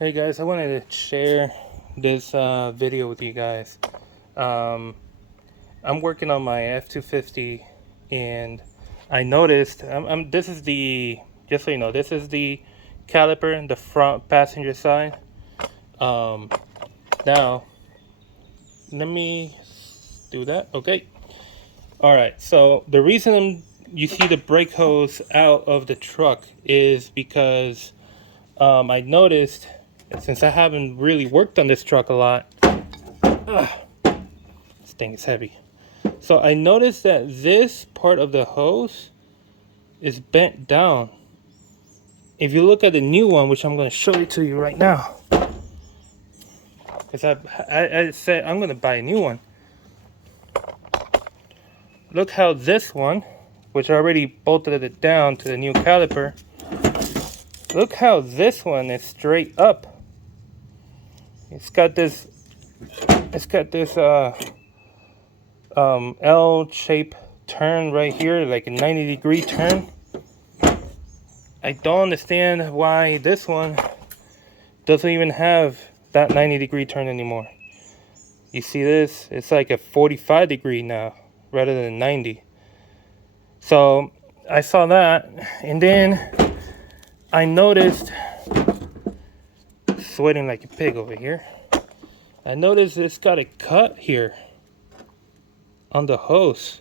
Hey guys, I wanted to share this video with you guys. Um, I'm working on my F-250, and I noticed. This is the just so you know, this is the caliper in the front passenger side. Um, Now let me do that. Okay. All right. So the reason you see the brake hose out of the truck is because I noticed, since I haven't really worked on this truck a lot. This thing is heavy. So I noticed that this part of the hose is bent down. If you look at the new one, which I'm going to show it to you right now, because I said I'm going to buy a new one. Look how this one, which I already bolted it down to the new caliper, look how this one is straight up. It's got this L-shaped turn right here, like a 90-degree turn. I don't understand why this one doesn't even have that 90-degree turn anymore. You see this? It's like a 45-degree now rather than 90. So I saw that, and then I noticed, sweating like a pig over here, I noticed it's got a cut here on the hose.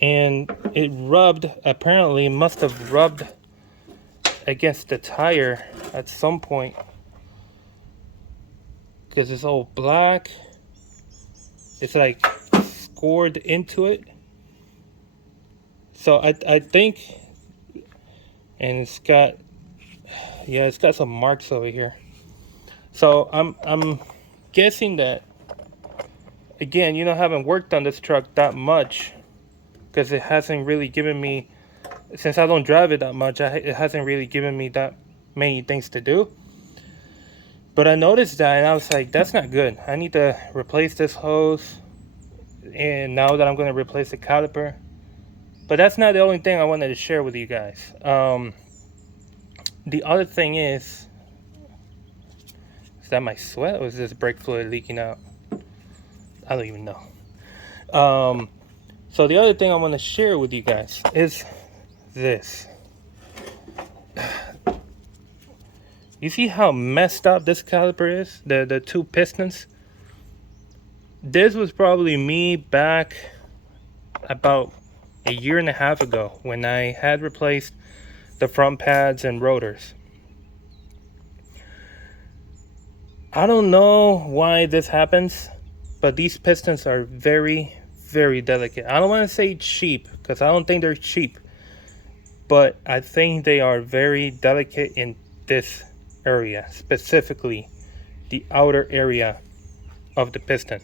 And it rubbed, apparently must have rubbed against the tire at some point, because it's all black. It's like scored into it. So I think, and it's got some marks over here. So I'm guessing that, again, I haven't worked on this truck that much, because it hasn't really given me, since I don't drive it that much, it hasn't really given me that many things to do. But I noticed that, and I was like, that's not good. I need to replace this hose. And now that I'm going to replace the caliper. But that's not the only thing I wanted to share with you guys. The other thing is that my sweat, or is this brake fluid leaking out? I don't even know. So the other thing I want to share with you guys is this. You see how messed up this caliper is? The two pistons? This was probably me back about a year and a half ago when I had replaced the front pads and rotors. I don't know why this happens, but these pistons are very, very delicate. I don't want to say cheap, because I don't think they're cheap, but I think they are very delicate in this area, specifically the outer area of the piston.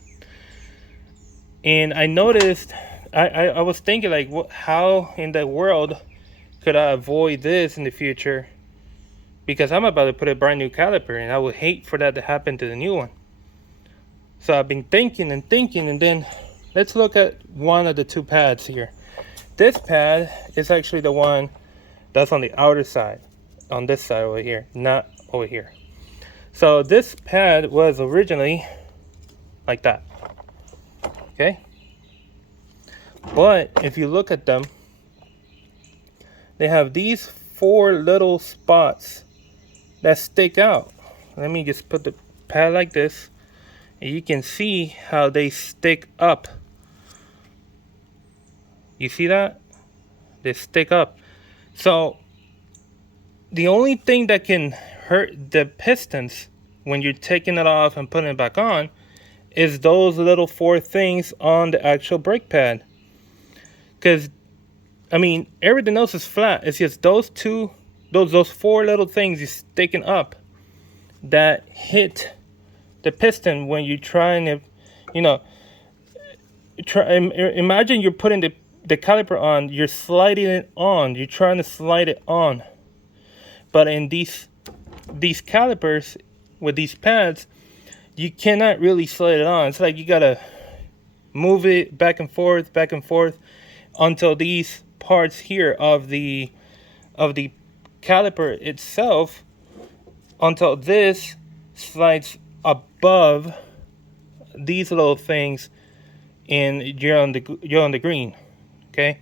And I noticed, I was thinking, like, how in the world could I avoid this in the future? Because I'm about to put a brand new caliper, and I would hate for that to happen to the new one. So I've been thinking, and then let's look at one of the two pads here. This pad is actually the one that's on the outer side, on this side over here, not over here. So this pad was originally like that. Okay? But if you look at them, they have these 4 little spots that stick out. Let me just put the pad like this, and you can see how they stick up. You see that? They stick up. So the only thing that can hurt the pistons when you're taking it off and putting it back on is those little 4 things on the actual brake pad. Because, I mean, everything else is flat. It's just those 4 little things is sticking up that hit the piston when you're trying to, imagine you're putting the caliper on, you're sliding it on, you're trying to slide it on. But in these calipers with these pads, you cannot really slide it on. It's like you gotta move it back and forth until these parts here of the caliper itself until this slides above these little things, and you're on the green. Okay,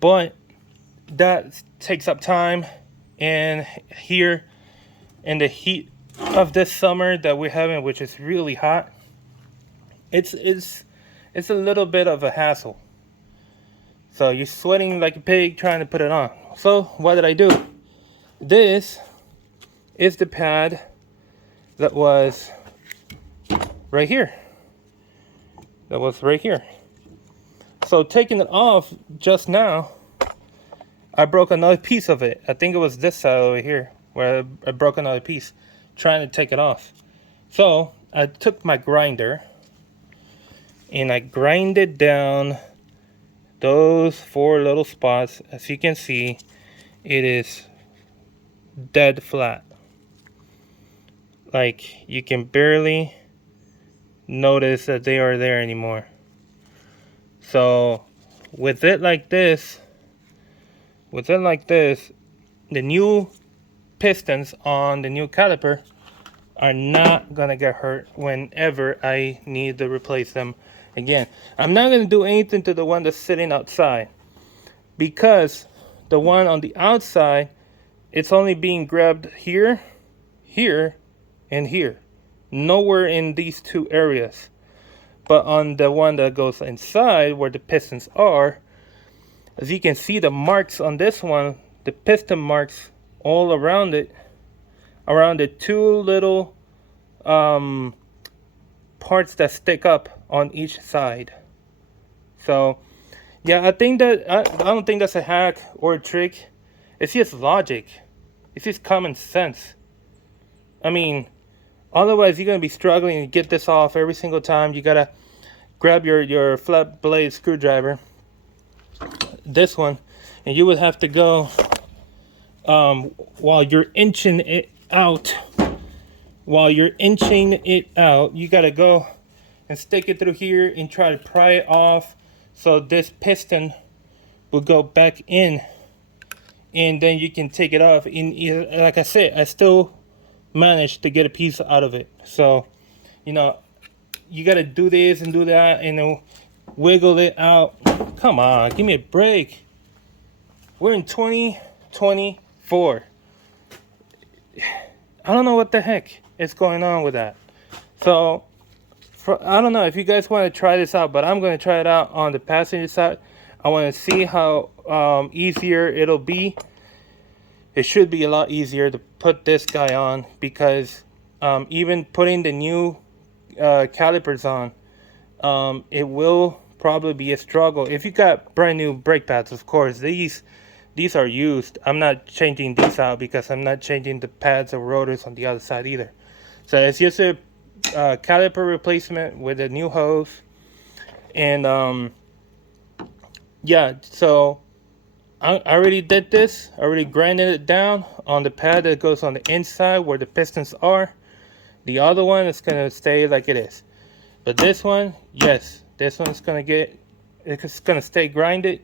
but that takes up time, and here in the heat of this summer that we're having, which is really hot, it's a little bit of a hassle. So you're sweating like a pig trying to put it on. So what did I do? This is the pad that was right here. So taking it off just now, I broke another piece of it. I think it was this side over here where I broke another piece trying to take it off. So I took my grinder and I grinded down those 4 little spots. As you can see, it is dead flat. Like, you can barely notice that they are there anymore. So with it like this, the new pistons on the new caliper are not gonna get hurt whenever I need to replace them again. I'm not gonna do anything to the one that's sitting outside, because the one on the outside, it's only being grabbed here, here, and here. Nowhere in these 2 areas. But on the one that goes inside where the pistons are, as you can see the marks on this one, the piston marks all around it, around the 2 little parts that stick up on each side. So yeah, I think that I don't think that's a hack or a trick. It's just logic. It's just common sense. I mean, otherwise you're gonna be struggling to get this off every single time. You gotta grab your flat blade screwdriver, this one, and you would have to go while you're inching it out. You gotta go and stick it through here and try to pry it off, so this piston will go back in, and then you can take it off. And like I said, I still managed to get a piece out of it. So, you know, you gotta do this and do that and then wiggle it out. Come on, give me a break. We're in 2024. I don't know what the heck is going on with that. So I don't know if you guys want to try this out, but I'm going to try it out on the passenger side. I want to see how easier it'll be. It should be a lot easier to put this guy on, because even putting the new calipers on, it will probably be a struggle. If you got brand new brake pads, of course, these are used. I'm not changing these out because I'm not changing the pads or rotors on the other side either. So it's just a caliper replacement with a new hose. And yeah, so I already did this. I already grinded it down on the pad that goes on the inside where the pistons are. The other one is going to stay like it is. But this one, yes, this one's going to it's going to stay grinded.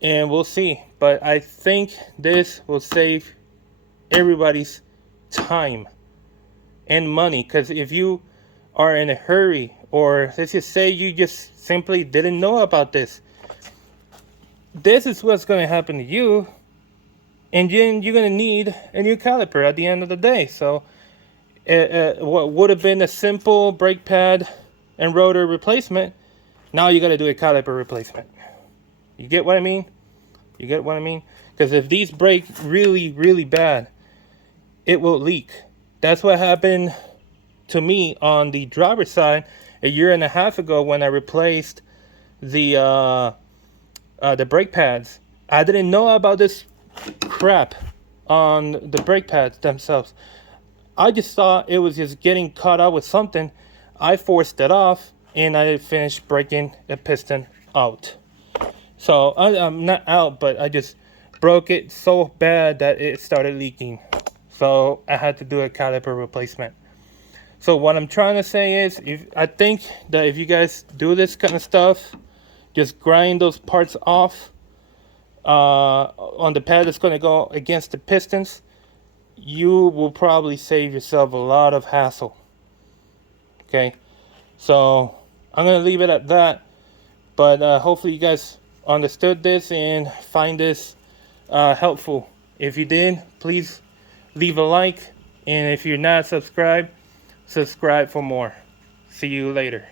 And we'll see. But I think this will save everybody's time and money. Because if you are in a hurry, or let's just say you just simply didn't know about this, this is what's going to happen to you. And then you're going to need a new caliper at the end of the day. So what would have been a simple brake pad and rotor replacement, now you got to do a caliper replacement. You get what I mean? You get what I mean? Because if these break really, really bad, it will leak. That's what happened to me on the driver's side a year and a half ago when I replaced the brake pads. I didn't know about this crap on the brake pads themselves. I just thought it was just getting caught up with something. I forced it off and I finished breaking a piston out. So I'm not out, but I just broke it so bad that it started leaking. So I had to do a caliper replacement. So what I'm trying to say is, I think that if you guys do this kind of stuff, just grind those parts off on the pad that's going to go against the pistons. you will probably save yourself a lot of hassle. Okay, so I'm gonna leave it at that. But hopefully you guys understood this and find this helpful. If you did, please leave a like, and if you're not subscribed, subscribe for more. See you later.